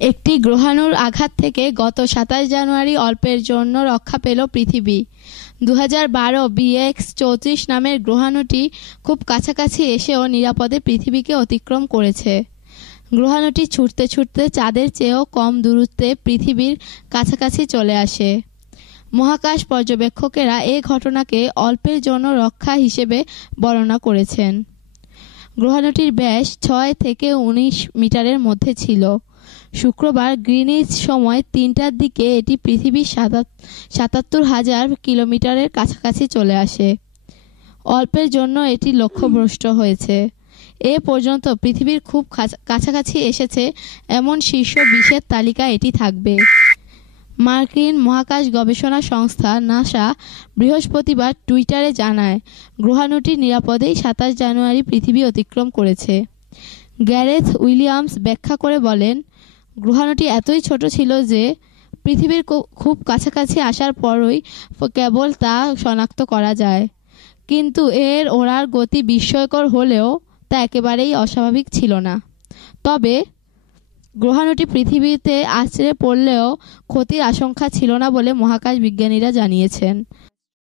একটি গ্রহাণুর আঘাত থেকে গত ২৭ জানুয়ারি অল্পের জন্য রক্ষা পেল পৃথিবী। ২০১২ BX-34 নামের গ্রহাণুটি খুব কাছাকাছি এসেও নিরাপদে পৃথিবীকে অতিক্রম করেছে। গ্রহাণুটি ছুটতে ছুটতে চাঁদের চেয়েও কম দূরত্বে পৃথিবীর কাছাকাছি চলে আসে। মহাকাশ পর্যবেক্ষকেরা এই ঘটনাকে অল্পের জন্য রক্ষা হিসেবে বর্ণনা করেছেন। গ্রহাণুটির ব্যাস ৬ থেকে ১৯ মিটারের মধ্যে ছিল। শুক্রবার গ্রিনিচ সময় ৩টার দিকে এটি পৃথিবীর ৭৭,০০০ কিলোমিটারের কাছাকাছি চলে আসে। অল্পের জন্য এটি লক্ষ্যভ্রষ্ট হয়েছে। এ পর্যন্ত পৃথিবীর খুব কাছাকাছি এসেছে এমন শীর্ষ ২০-এর তালিকায় এটি থাকবে। মার্কিন মহাকাশ গবেষণা সংস্থা নাসা বৃহস্পতিবার টুইটারে জানায়, গ্রহাণুটি নিরাপদেই ২৭ জানুয়ারি পৃথিবী অতিক্রম করেছে। গ্যারেথ উইলিয়ামস ব্যাখ্যা করে বলেন, গ্রহাণুটি এতই ছোট ছিল যে পৃথিবীর খুব কাছাকাছি আসার পরই কেবল তা শনাক্ত করা যায়। কিন্তু এর ওড়ার গতি বিস্ময়কর হলেও তা একেবারেই অস্বাভাবিক ছিল না। তবে গ্রহাণুটি পৃথিবীতে আছড়ে পড়লেও ক্ষতির আশঙ্কা ছিল না বলে মহাকাশ বিজ্ঞানীরা জানিয়েছেন।